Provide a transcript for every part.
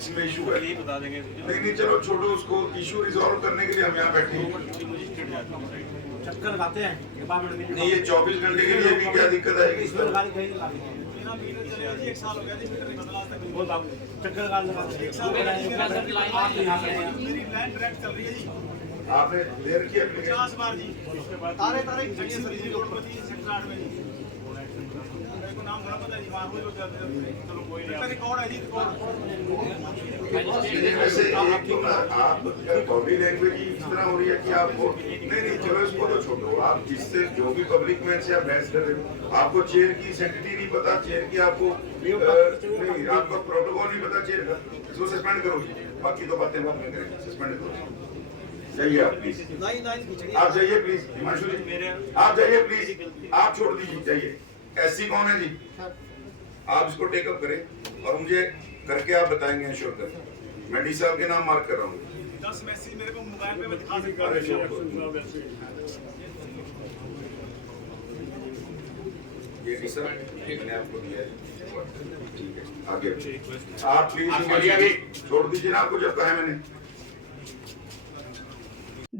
इसमें इशू है, यही बता देंगे। नहीं चलो छोड़ो उसको, इशू रिजॉल्व करने के लिए हम यहाँ बैठे हैं। चक्कर लगाते हैं नहीं ये 24 घंटे के लिए भी क्या दिक्कत आएगी? इसमें लगा दी कहीं लगा दी। एक साल हो गया जी, मीटर नहीं बदला आज तक। बहुत आप चक्कर लगा लगा एक साल आप यहाँ पे मेरी लाइन डायरेक्ट चल रही है जी आपने देर की एप्लीकेशन 50 बार जी। तारे तारे खड़ी है जी, रोड पर जी, सेक्टर 8 में जी। मेरे को नाम थोड़ा पता है जी, वहाँ कोई लोग जाते हैं। चलो कोई नहीं, रिकॉर्ड है जी, वैसे एक तो ना आप बॉडी लैंग्वेज ही इस तरह हो रही है कि आपको नहीं चलो इसको तो छोड़ो। आप जिससे जो भी पब्लिक में से आप बहस कर रहे हो, आपको चेयर की सेक्रेटरी नहीं पता, चेयर की आपको नहीं, आपको प्रोटोकॉल नहीं पता चेयर का, इसको सस्पेंड करो जी। बाकी तो बातें बाद में करेंगे, सस्पेंड करो। जाइए आप प्लीज, आप जाइए प्लीज, हिमांशु जी आप जाइए प्लीज, आप छोड़ दीजिए जाइए। ऐसी कौन है जी? आप इसको टेकअप करें और मुझे करके आप बताएंगे इंश्योर कर। मैं डी साहब के नाम मार्क कर रहा हूँ। 10 मैसेज मेरे को मोबाइल पे मैं दिखा सकता अरे हूँ। ये डी साहब मैंने आपको दिया है, ठीक है आगे आप प्लीज छोड़ दीजिए ना, आपको जब कहा है मैंने।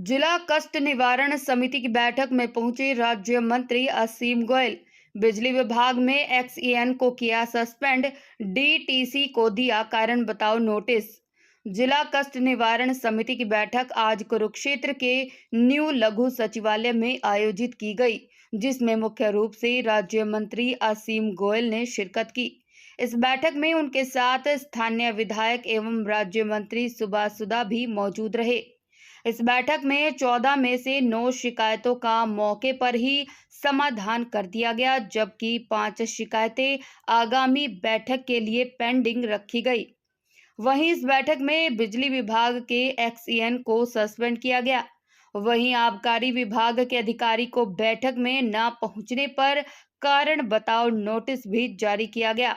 जिला कष्ट निवारण समिति की बैठक में पहुंचे राज्य मंत्री असीम गोयल। बिजली विभाग में एक्सईएन को किया सस्पेंड, डीटीसी को दिया कारण बताओ नोटिस। जिला कष्ट निवारण समिति की बैठक आज कुरुक्षेत्र के न्यू लघु सचिवालय में आयोजित की गई, जिसमें मुख्य रूप से राज्य मंत्री असीम गोयल ने शिरकत की। इस बैठक में उनके साथ स्थानीय विधायक एवं राज्य मंत्री सुभाष सुधा भी मौजूद रहे। इस बैठक में 14 में से 9 शिकायतों का मौके पर ही समाधान कर दिया गया, जबकि 5 शिकायतें आगामी बैठक के लिए पेंडिंग रखी गई। वहीं इस बैठक में बिजली विभाग के एक्सईएन को सस्पेंड किया गया। वहीं आबकारी विभाग के अधिकारी को बैठक में न पहुंचने पर कारण बताओ नोटिस भी जारी किया गया।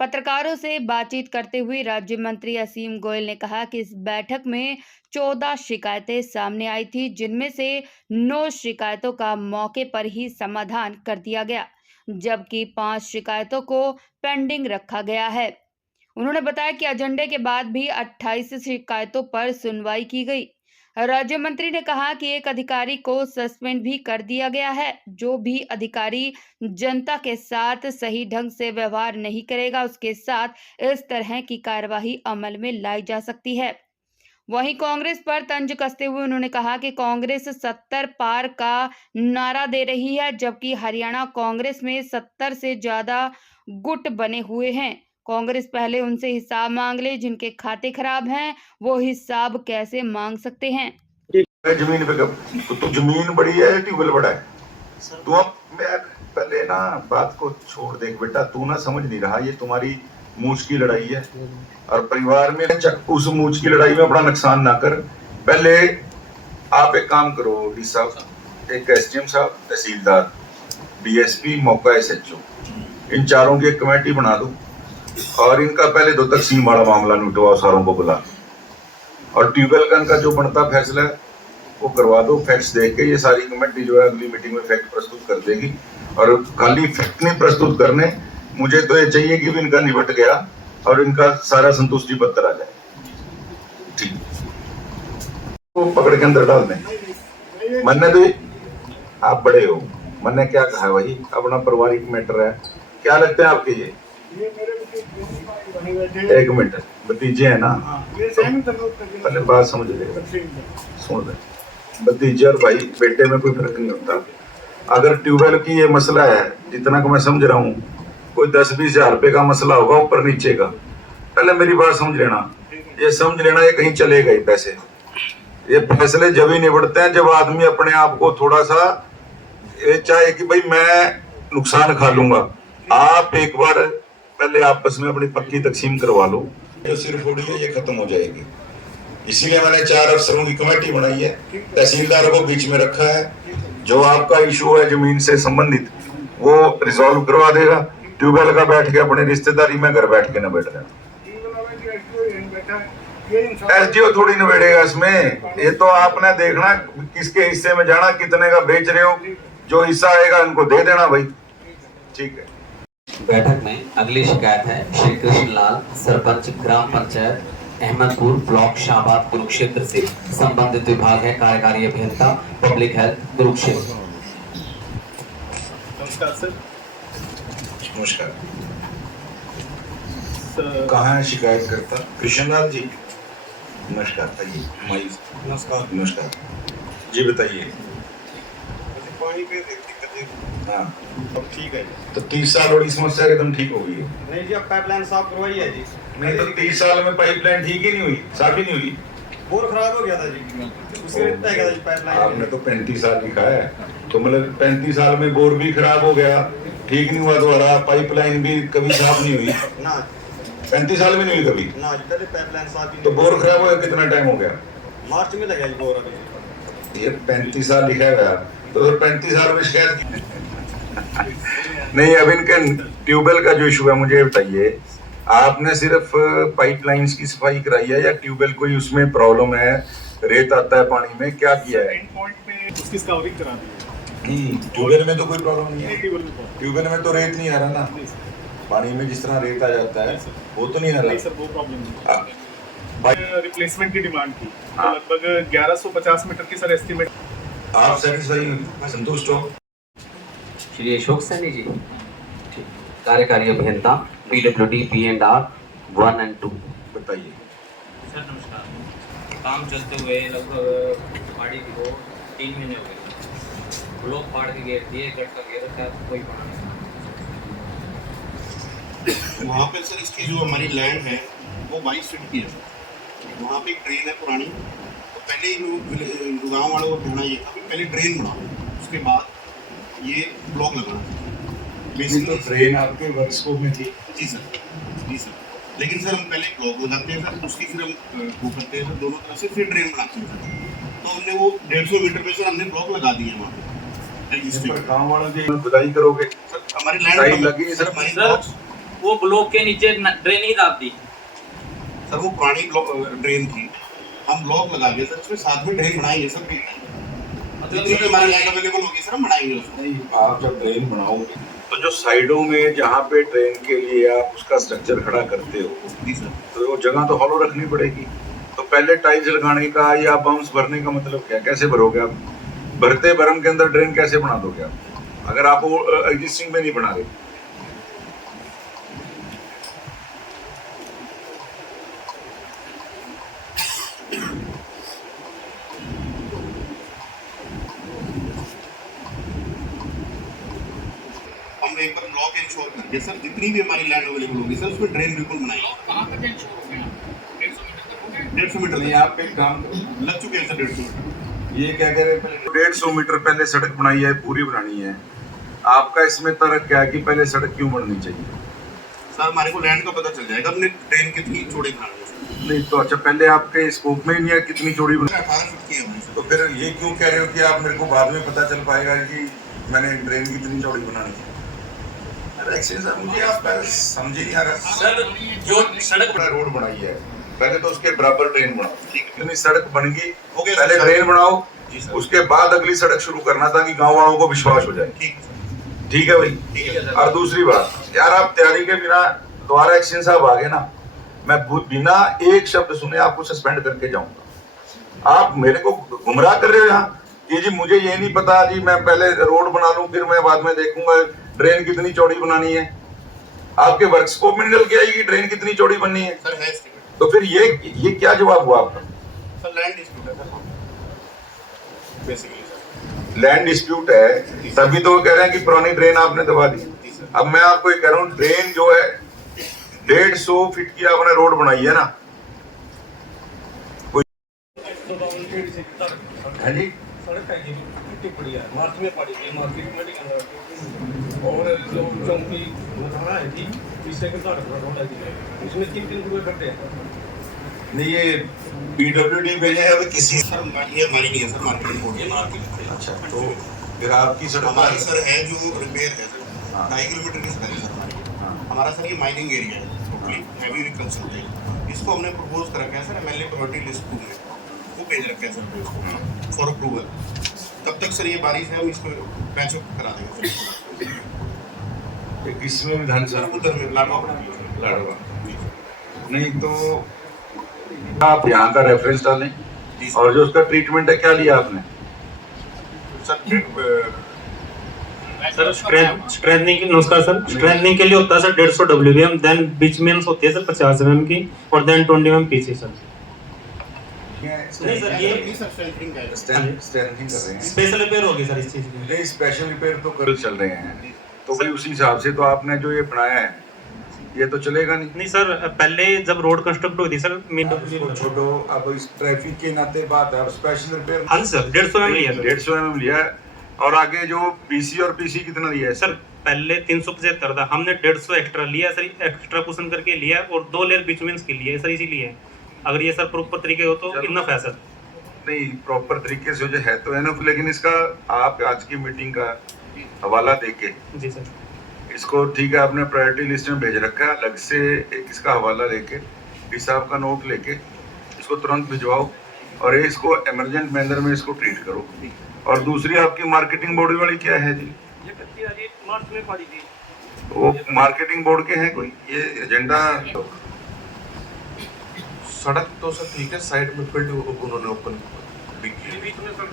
पत्रकारों से बातचीत करते हुए राज्य मंत्री असीम गोयल ने कहा कि इस बैठक में 14 शिकायतें सामने आई थी, जिनमें से 9 शिकायतों का मौके पर ही समाधान कर दिया गया, जबकि 5 शिकायतों को पेंडिंग रखा गया है। उन्होंने बताया कि एजेंडे के बाद भी 28 शिकायतों पर सुनवाई की गई। राज्य मंत्री ने कहा कि एक अधिकारी को सस्पेंड भी कर दिया गया है। जो भी अधिकारी जनता के साथ सही ढंग से व्यवहार नहीं करेगा, उसके साथ इस तरह की कार्यवाही अमल में लाई जा सकती है। वहीं कांग्रेस पर तंज कसते हुए उन्होंने कहा कि कांग्रेस 70 पार का नारा दे रही है, जबकि हरियाणा कांग्रेस में 70 से ज्यादा गुट बने हुए हैं। कांग्रेस पहले उनसे हिसाब मांग ले, जिनके खाते खराब हैं वो हिसाब कैसे मांग सकते हैं। जमीन पे तो जमीन बड़ी है, ट्यूबवेल बड़ा है। तू अब मैं पहले ना बात को छोड़ देख बेटा, तू ना समझ नहीं रहा, ये तुम्हारी मूछ की लड़ाई है और परिवार में उस मूछ की लड़ाई में अपना नुकसान ना कर। पहले आप एक काम करो डी साहब, एक एसडीएम साहब, तहसीलदार, डीएसपी, मौका एसएचओ, इन चारों की एक कमेटी बना दो और इनका पहले दो तकसीम वाला मामला निपटवाओ, सारों को बुला और ट्यूबवेल का इनका जो बनता फैसला है वो करवा दो। फैक्ट्स देख के ये सारी कमेटी जो है अगली मीटिंग में फैक्ट प्रस्तुत कर देगी। और खाली फैक्ट नहीं प्रस्तुत करने, मुझे तो ये चाहिए कि भी इनका निपट गया और इनका सारा संतुष्टि पत्र आ जाए। ठीक, वो पकड़ के अंदर डाल दें। मैंने तो आप बड़े हो, मैंने क्या कहा वही अपना पारिवारिक मैटर है। क्या लगते हैं आपके ये? एक मिनट, भतीजे है ना, पहले बात समझ ले, सुन ले। भतीजे और भाई बेटे में कोई फर्क नहीं होता। अगर ट्यूबवेल की ये मसला है, जितना को मैं समझ रहा हूँ, कोई 10-20 हजार रुपए का मसला होगा ऊपर नीचे का। पहले मेरी बात समझ लेना, ये समझ लेना ये कहीं चले गए पैसे। ये फैसले जब ही निबड़ते हैं जब आदमी अपने आप को थोड़ा सा ये चाहे कि भाई मैं नुकसान खा लूंगा। आप एक बार पहले आपस में अपनी पक्की तकसीम करवा लो, जो सिर फोड़ी है ये खत्म हो जाएगी। इसीलिए मैंने 4 अफसरों की कमेटी बनाई है, तहसीलदारों को बीच में रखा है। जो आपका इशू है जमीन से संबंधित वो रिजॉल्व करवा देगा। ट्यूबवेल का बैठ के अपनी रिश्तेदारी में घर बैठ के न बैठ जाना। एसडीओ थोड़ी नवेड़ेगा इसमें, ये तो आपने देखना किसके हिस्से में जाना, कितने का बेच रहे हो, जो हिस्सा आएगा उनको दे देना भाई। ठीक है। बैठक में अगली शिकायत है श्री कृष्ण लाल, सरपंच ग्राम पंचायत अहमदपुर ब्लॉक शाहबाद कुरुक्षेत्र से। संबंधित विभाग है कार्यकारी अभियंता पब्लिक हेल्थ कुरुक्षेत्र। नमस्कार सर। नमस्कार। सर कहाँ है शिकायत करता? कृष्णलाल जी, नमस्कार। आइए। नमस्कार। नमस्कार जी, बताइए। पानी पे दिक्कत है। हाँ, अब ठीक है जी। तो 30 साल वाली समस्या एकदम ठीक हो गई है। नहीं जी, अब पाइपलाइन साफ करवाई है जी। नहीं तो 30 साल में पाइपलाइन ठीक ही नहीं हुई, साफ ही नहीं हुई। बोर खराब हो गया था जी, उसके लिए तय किया था जी पाइपलाइन। आपने तो 35 साल लिखा है, तो मतलब 35 साल में बोर भी खराब हो गया, ठीक नहीं हुआ दोबारा, पाइपलाइन भी कभी साफ नहीं हुई। ना 35 साल में नहीं हुई कभी। ना जी, पहले पाइपलाइन साफ ही तो नहीं बोर खराब हुआ कितना टाइम हो गया? मार्च में लगा जी बोर अभी। ये 35 साल लिखा हुआ है, तो फिर 35 साल में शिकायत की? नहीं, अब इनके ट्यूबवेल का जो इशू है मुझे बताइए, आपने सिर्फ पाइपलाइंस की सफाई कराई है या ट्यूबवेल कोई उसमें प्रॉब्लम है, रेत आता है पानी में, क्या किया है? एंड पॉइंट पे उसकी स्काउरिंग करा दी है। नहीं, ट्यूबवेल में तो कोई प्रॉब्लम नहीं है। नहीं, टेबल पे ट्यूबवेल में तो रेत नहीं आ रहा ना, नहीं सर। पानी में जिस तरह रेत आ जाता है नहीं सर। वो तो नहीं आ नहीं रहा। सर, वो प्रॉब्लम नहीं। हाँ। रिप्लेसमेंट की डिमांड की, तो हाँ। लगभग 1150 मीटर की सर एस्टीमेट। आप सेटिस्फाई, संतुष्ट हो? श्री अशोक सैनी जी, कार्यकारी अभियंता PWD B&R 1 and 2। बताइए। सर नमस्कार। काम चलते हुए लगभग पहाड़ी को 3 महीने हो गए। ब्लॉक फाड़ के घेर दिए, गट का घेर था, कोई बना नहीं। वहाँ पे सर इसकी जो हमारी लैंड है वो 22 फीट की है सर। वहाँ पे एक ड्रेन है पुरानी, तो पहले ही गाँव वालों को कहना ये था कि पहले ड्रेन बनाओ, उसके बाद ये ब्लॉक लगाना। तो ट्रेन आपके वर्कस्कोप में थी? जी सर, जी सर। लेकिन सर हम पहले ब्लॉक लगाते हैं सर, उसकी फिर हम वो करते हैं सर दोनों तरफ से, फिर ड्रेन बनाते हैं सर। तो हमने वो 150 मीटर पे सर हमने ब्लॉक लगा दिए वहाँ पे इस पर गाँव वालों की खुदाई करोगे? सर हमारी टाइम लैंड लगी सर। हमारी सर ब्लॉक वो ब्लॉक के नीचे ड्रेन ही दाब दी। सर वो पुरानी ड्रेन थी, हम ब्लॉक लगा दिए सर, उसमें साथ में ड्रेन बनाएंगे सर। जितनी भी हमारी लैंड अवेलेबल होगी सर हम बनाएंगे उसको। नहीं, आप जब ड्रेन बनाओगे तो जो साइडों में जहाँ पे ड्रेन के लिए आप उसका स्ट्रक्चर खड़ा करते हो, जी सर। तो वो जगह तो हॉलो रखनी पड़ेगी। तो पहले टाइल्स लगाने का या बम्स भरने का मतलब क्या? कैसे भरोगे आप? भरते भरम के अंदर ड्रेन कैसे बना दोगे आप, अगर आप वो एग्जिस्टिंग में नहीं बना रहे? हम एक बार ब्लॉक इंश्योर करके सर जितनी भी हमारी लैंड अवेलेबल होगी सर उसमें ड्रेन बिल्कुल बनाएंगे। 150 मीटर नहीं, आप एक काम करो, लग चुके हैं सर 150 मीटर। ये क्या कह रहे हैं, पहले 150 मीटर पहले सड़क बनाई है, पूरी बनानी है। आपका इसमें तर्क क्या है कि पहले सड़क क्यों बननी चाहिए? सर हमारे को लैंड का पता चल जाएगा हमने ड्रेन कितनी चौड़ी बनानी है सर। नहीं तो अच्छा, पहले आपके स्कोप में ही नहीं है कितनी चौड़ी बना? 18 फीट की है हमारी तो फिर ये क्यों कह रहे हो कि आप मेरे को बाद में पता चल पाएगा कि मैंने ड्रेन कितनी चौड़ी बनानी है? अरे एक्शन साहब, मुझे आपका समझ ही नहीं आ रहा। सर जो सड़क बड़ा रोड बनाई है, पहले तो उसके बराबर ड्रेन बनाओ। ठीक है। इतनी सड़क बन गई, हो गया पहले सर। ड्रेन बनाओ, जी सर। उसके बाद अगली सड़क शुरू करना ताकि गांव वालों को विश्वास हो जाए। ठीक है सर। ठीक है भाई? ठीक है सर। और दूसरी बात यार, आप तैयारी के बिना दोबारा एक्शन साहब आ गए ना, मैं बिना एक शब्द सुने आपको सस्पेंड करके जाऊंगा। आप मेरे को गुमराह कर रहे हो यहाँ कि जी मुझे ये नहीं पता जी, मैं पहले रोड बना लूं फिर मैं बाद में देखूंगा ड्रेन कितनी चौड़ी बनानी है। आपके वर्क स्कोप में निकल के आएगी ड्रेन कितनी चौड़ी बननी है? सर है estimate। तो फिर ये क्या जवाब हुआ आपका? सर लैंड डिस्प्यूट है sir basically sir. Land dispute है, तभी तो वो कह रहे हैं कि पुरानी ड्रेन आपने दबा दी। जी सर। अब मैं आपको ये कह रहा हूँ, ड्रेन जो है 150 फीट की आपने रोड बनाई है ना, हाँ जी, सड़क है जी, मिट्टी पड़ी है, मार्च में पड़ी थी, मार्केट में और जो चौकी मुहाना है जी, पीछे के साथ रोड है जी, उसमें 3-3 रुपए करते हैं। नहीं ये PWD भेजे हैं अभी किसी? सर ये हमारी नहीं है सर, मार्केटिंग बोर्ड है मार्केट। अच्छा, तो फिर आपकी सड़क हमारी सर है जो रिपेयर है सर, हाँ। 2.5 किलोमीटर की सड़क है सर हमारी। हाँ। हमारा सर ये माइनिंग एरिया है, टोटली हैवी व्हीकल्स होते हैं। इसको हमने प्रपोज कर रखा है सर MLA प्रायोरिटी लिस्ट 2 में, वो भेज रखा है सर उसको फॉर अप्रूवल। तब तक सर ये बारिश है, हम इसको पैचअप करा देंगे सर। किसमें विधानसभा उधर में लाडवा लड़वा नहीं तो आप यहाँ का रेफरेंस डालें और जो उसका ट्रीटमेंट है क्या लिया आपने? सर स्ट्रेंथनिंग की नमस्कार सर स्ट्रेंथनिंग के लिए होता है सर 150 WBM देन बिच मीन्स होती है सर 50 mm की और देन 20 mm पीसी सर। नहीं सर ये स्ट्रेंथिंग कर रहे हैं। स्पेशल रिपेयर होगी सर इस चीज की। नहीं स्पेशल रिपेयर तो कर चल रहे हैं तो भाई उसी हिसाब से तो आपने जो ये बनाया है ये तो चलेगा नहीं। नहीं सर पहले जब रोड कंस्ट्रक्ट हुई थी सर इसको छोड़ो अब इस ट्रैफिक के नाते बात है अब स्पेशल रिपेयर हाँ सर 150 mm लिया सर 150 mm लिया है और आगे जो पीसी और पीसी कितना लिया है सर पहले 375 था हमने 150 एक्स्ट्रा लिया सर एक्स्ट्रा कुशन करके लिया और 2 लेयर बिचमीन्स के लिए सर इसीलिए अगर ये सर प्रॉपर तरीके हो तो इनफ है सर। नहीं प्रॉपर तरीके से जो है तो एनफ लेकिन इसका आप आज की मीटिंग का हवाला देके जी सर इसको ठीक है आपने प्रायोरिटी लिस्ट में भेज रखा है अलग से एक इसका हवाला लेके हिसाब का नोट लेके इसको तुरंत भिजवाओ और इसको इमरजेंट मैनर में इसको ट्रीट करो। और दूसरी आपकी मार्केटिंग बोर्ड वाली क्या है जी? ये मार्च में पड़ी थी वो मार्केटिंग बोर्ड के हैं कोई ये एजेंडा? सड़क तो सर ठीक है साइड में फील्ड उन्होंने ओपन भी किया बीच में सर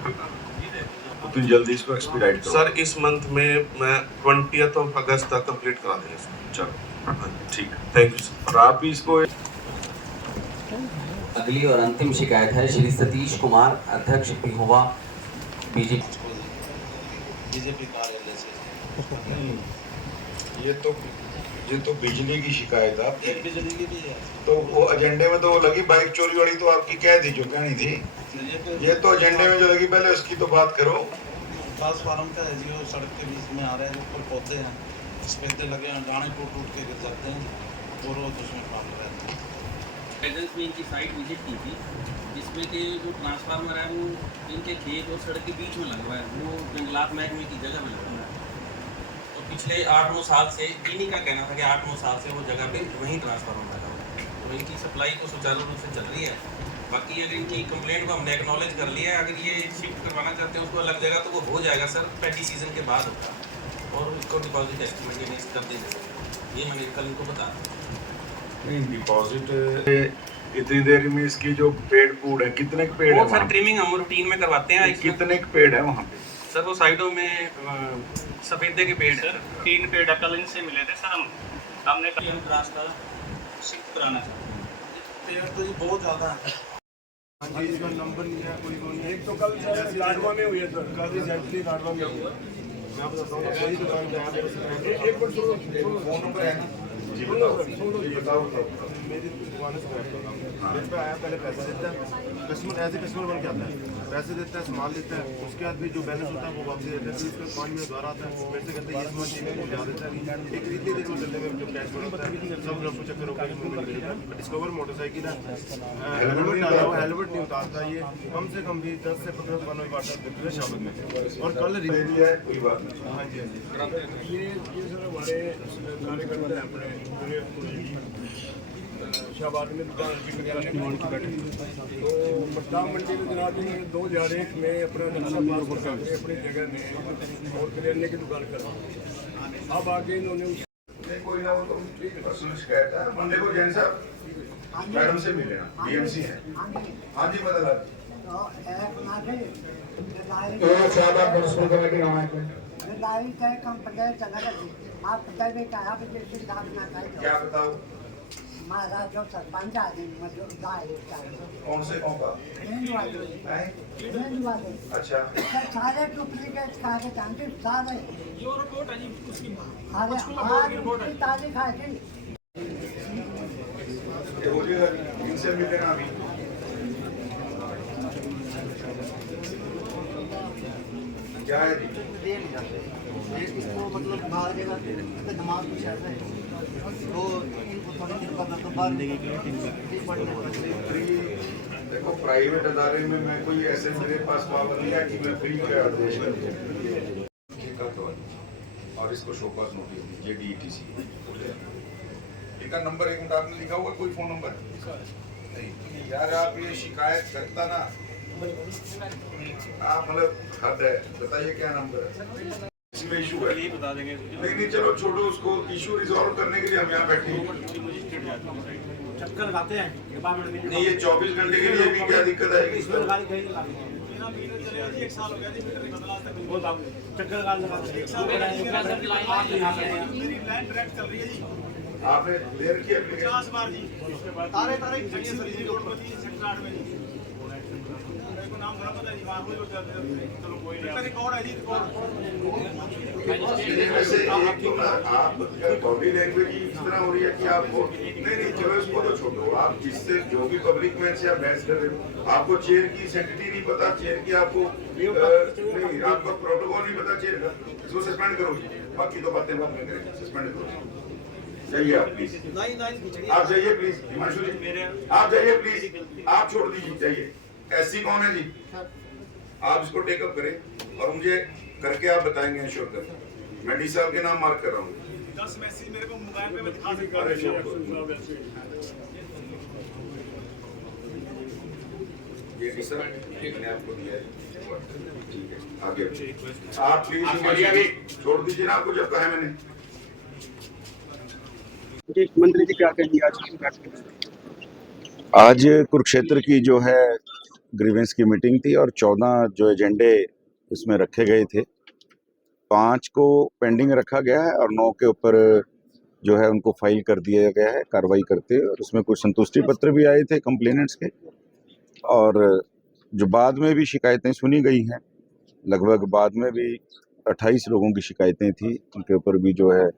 तो जल्दी इसको एक्सपीडाइट करो। सर इस मंथ में मैं 20th of अगस्त तक कंप्लीट करा देंगे सर। चलो ठीक है थैंक यू सर। और आप इसको अगली और अंतिम शिकायत है श्री सतीश कुमार अध्यक्ष पिहोवा बीजेपी कार्यालय से। ये तो बिजली की शिकायत है आपकी। बिजली की भी है तो वो एजेंडे में तो वो लगी बाइक चोरी वाली तो आपकी कह दी जो कहनी थी ये तो एजेंडे में जो लगी पहले उसकी तो बात करो। ट्रांसफार्मर का है जी वो सड़क के बीच में आ रहे हैं ऊपर पौधे हैं सफेदे लगे हैं गाने टूट के गिर जाते हैं और वो उसमें प्रॉब्लम रहती है। प्रेजेंस में इनकी साइट विजिट की थी जिसमें कि जो ट्रांसफार्मर है वो इनके खेत और सड़क के बीच में लगा हुआ है वो जंगलात महकमे की जगह में लगा हुआ है। तो पिछले 8-9 साल से इन्हीं का कहना था कि 8-9 साल से वो जगह पे वहीं ट्रांसफार्मर लगा हुआ है तो इनकी सप्लाई तो सुचारू रूप से चल रही है। बाकी अगर इनकी कंप्लेंट को हमने एक्नॉलेज कर लिया है अगर ये शिफ्ट करवाना चाहते हैं उसको अलग जगह तो वो हो जाएगा सर पैडी सीजन के बाद होगा और उसको डिपॉजिट एस्टिमेट ये कर देंगे सर ये मैंने कल इनको बता नहीं डिपॉजिट इतनी देर में इसकी जो पेड़ पूड़ है कितने के पेड़ है वो सर ट्रिमिंग हम रूटीन में करवाते हैं। कितने के पेड़ है वहाँ पे? सर वो साइडों में सफेदे के पेड़ सर 3 पेड़ कल इनसे मिले थे सर हमने रास्ता शिफ्ट कराना चाहते हैं। पेड़ तो जी बहुत ज़्यादा है। हाँ जी इसका नंबर नहीं है कोई नहीं एक तो कल लाडवा में हुई है सर कल रिसेंटली लाडवा में हुआ मैं आपको बताऊँ सही दुकान पे एक मिनट सुनो फोन नंबर है ना जी बताओ मेरी दुकान से बात कर रहा हूँ मेरे पे आया पहले पैसे देता है कस्टमर ऐसे कस्टमर बन के आता है पैसे देता है सामान लेता है उसके बाद भी जो बैलेंस होता है वो वापस देता है फिर उसके 5 मिनट द्वारा आता है मेरे से कहते हैं ये सामान चाहिए वो जा देता है एक इतनी देर में चलने में जो कैश होता है सब लोग को चक्कर होकर डिस्कवर मोटरसाइकिल है हेलमेट डाला हुआ हेलमेट नहीं उतारता ये कम से कम भी 10 से 15 दुकानों की बात करते हैं शाम में और कल है कोई बात नहीं। हाँ जी हाँ जी ये सर हमारे कार्यकर्ता हैं अपने शाहबाद में दुकान तो पट्टा मंडी में जनाब जी 2001 में अपना नक्शा पास करके अपनी जगह में और करियाने की दुकान कर अब आगे इन्होंने कोई ना वो तो पर्सनल शिकायत है मंडे को जैन साहब मैडम से मिल लेना बीएमसी है। हाँ जी बदला क्या बताओ महाराज जो सरपंच आदमी मतलब कौन से कौन का अच्छा सारे डुप्लीकेट कागज आंटे सारे जो रिपोर्ट है जी उसकी अरे आज तारीख है कि ये हो जाएगा इनसे मिल लेना अभी। क्या है जी दे नहीं जाते इसको मतलब बाहर जगह दिमाग कुछ ऐसा है तो इनको थोड़ी देर पता तो बाहर देखो प्राइवेट अदारे में मैं कोई ऐसे मेरे पास पावर नहीं है कि मैं फ्री का आदेश कर और इसको शो पास नोटिस दीजिए DETC इनका नंबर एक मिनट आपने लिखा हुआ कोई फोन नंबर नहीं यार आप ये शिकायत करता ना आप मतलब हद है बताइए क्या नंबर है। इसमें इशू है। यही बता देंगे। नहीं चलो छोड़ो उसको, इशू रिजॉल्व करने के लिए हम यहाँ बैठे हैं। चक्कर लगाते हैं नहीं ये 24 घंटे के लिए भी क्या दिक्कत आएगी? इसमें लगा दी कहीं लगा दी। 1 साल हो गया जी, मीटर नहीं बदला आज तक। बहुत आप चक्कर लगा लगाते 1 साल हो गया। मेरी लाइन डायरेक्ट चल रही है जी। आपने देर की एप्लीकेशन 50 बार जी। तारे खड़ी है जी रोड पर जी, सेक्टर 8 में जी। मेरे को नाम थोड़ा पता है जी, वहाँ कोई लोग जाते हैं। चलो कोई नहीं, रिकॉर्ड है जी, वैसे एक तो ना आप बॉडी लैंग्वेज ही इस तरह हो रही है कि आपको नहीं चलो इसको तो छोड़ो। आप जिससे जो भी पब्लिक में से आप बहस कर रहे हो, आपको चेयर की सेंटिटी नहीं पता, चेयर की आपको नहीं, आपका प्रोटोकॉल नहीं पता चेयर का, इसको सस्पेंड करो। बाकी तो बातें बाद में करेंगे, सस्पेंड करो। जाइए आप प्लीज, आप जाइए प्लीज, हिमांशु जी आप जाइए प्लीज, आप छोड़ दीजिए, जाइए। ऐसी कौन है जी? आप इसको टेकअप करें और मुझे करके आप बताएंगे इंश्योर कर। मैं डी साहब के नाम मार्क कर रहा हूँ। 10 मैसेज मेरे को मोबाइल पे मैं दिखा सकता हूँ। ये डी साहब मैंने आपको दिया है, ठीक है आगे आप प्लीज छोड़ दीजिए ना, आपको जब कहा है मैंने। मंत्री जी क्या कहेंगे आज कुरुक्षेत्र की जो है ग्रीवेंस की मीटिंग थी और 14 जो एजेंडे इसमें रखे गए थे, 5 को पेंडिंग रखा गया है और 9 के ऊपर जो है उनको फाइल कर दिया गया है कार्रवाई करते हुए। और उसमें कुछ संतुष्टि पत्र भी आए थे कंप्लेनेंट्स के, और जो बाद में भी शिकायतें सुनी गई हैं, लगभग बाद में भी 28 लोगों की शिकायतें थी, उनके ऊपर भी जो है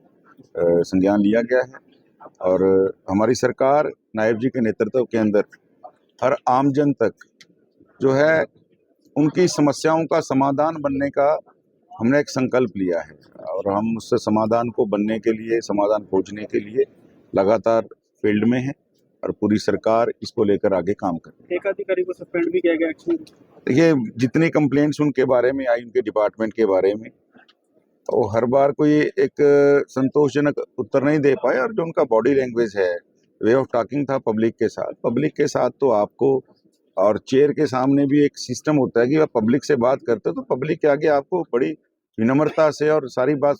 संज्ञान लिया गया है। और हमारी सरकार नायब जी के नेतृत्व के अंदर हर आमजन तक जो है उनकी समस्याओं का समाधान बनने का हमने एक संकल्प लिया है, और हम उस समाधान को बनने के लिए, समाधान खोजने के लिए लगातार फील्ड में हैं और पूरी सरकार इसको लेकर आगे काम कर रही है। एक अधिकारी को सस्पेंड भी किया गया एक्शन। देखिए जितनी कंप्लेंट्स उनके बारे में आई, उनके डिपार्टमेंट के बारे में, तो हर बार कोई एक संतोषजनक उत्तर नहीं दे पाए। और जो उनका बॉडी लैंग्वेज है, वे ऑफ टॉकिंग था पब्लिक के साथ तो आपको, और चेयर के सामने भी एक सिस्टम होता है कि आप पब्लिक से बात करते हो तो पब्लिक के आगे आपको बड़ी विनम्रता से और सारी बात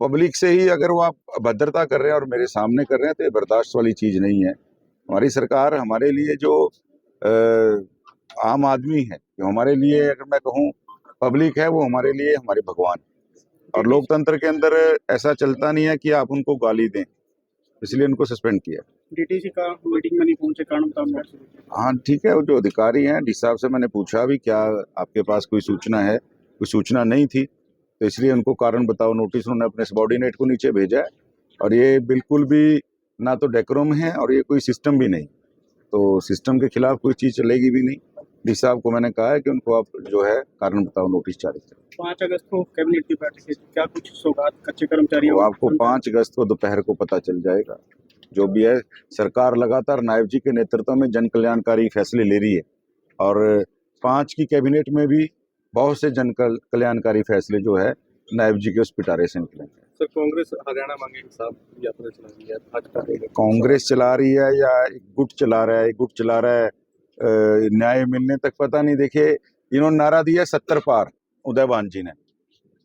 पब्लिक से ही, अगर वो आप अभद्रता कर रहे हैं और मेरे सामने कर रहे हैं तो ये बर्दाश्त वाली चीज़ नहीं है। हमारी सरकार हमारे लिए जो आम आदमी है, जो हमारे लिए अगर मैं कहूँ पब्लिक है, वो हमारे लिए हमारे भगवान। और लोकतंत्र के अंदर ऐसा चलता नहीं है कि आप उनको गाली दें, इसलिए उनको सस्पेंड किया। डीटीसी का मीटिंग में नहीं पहुंचे, कारण बताओ। हाँ ठीक है, वो जो अधिकारी हैं डी साहब से मैंने पूछा भी क्या आपके पास कोई सूचना है, कोई सूचना नहीं थी, तो इसलिए उनको कारण बताओ नोटिस उन्होंने अपने सबॉर्डिनेट को नीचे भेजा है। और ये बिल्कुल भी ना तो डेकोरम है और ये कोई सिस्टम भी नहीं, तो सिस्टम के खिलाफ कोई चीज़ चलेगी भी नहीं। डी साहब को मैंने कहा है कि उनको आप जो है कारण बताओ नोटिस जारी करें। 5 अगस्त को कैबिनेट की बैठक है, क्या कुछ सौगात कच्चे कर्मचारियों को आपको 5 अगस्त को दोपहर को पता चल जाएगा। जो भी है, सरकार लगातार नायब जी के नेतृत्व में जन कल्याणकारी फैसले ले रही है, और 5 की कैबिनेट में भी बहुत से जन कल्याणकारी फैसले जो है नायब जी के उस पिटारे से निकलेंगे। सर कांग्रेस हरियाणा मांगे हिसाब यात्रा चला रही है, भाजपा कांग्रेस चला रही है या एक गुट चला रहा है, न्याय मिलने तक पता नहीं। देखिए इन्होंने नारा दिया 70 पार उदयभान जी ने।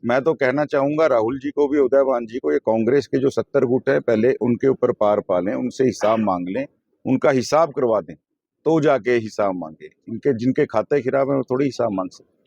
मैं तो कहना चाहूंगा राहुल जी को भी, उदयभान जी को, ये कांग्रेस के जो 70 गुट है पहले उनके ऊपर पार पालें, उनसे हिसाब मांग लें, उनका हिसाब करवा दें, तो जाके हिसाब मांगे। इनके जिनके खाते खराब है वो थोड़ी हिसाब मांग सकते।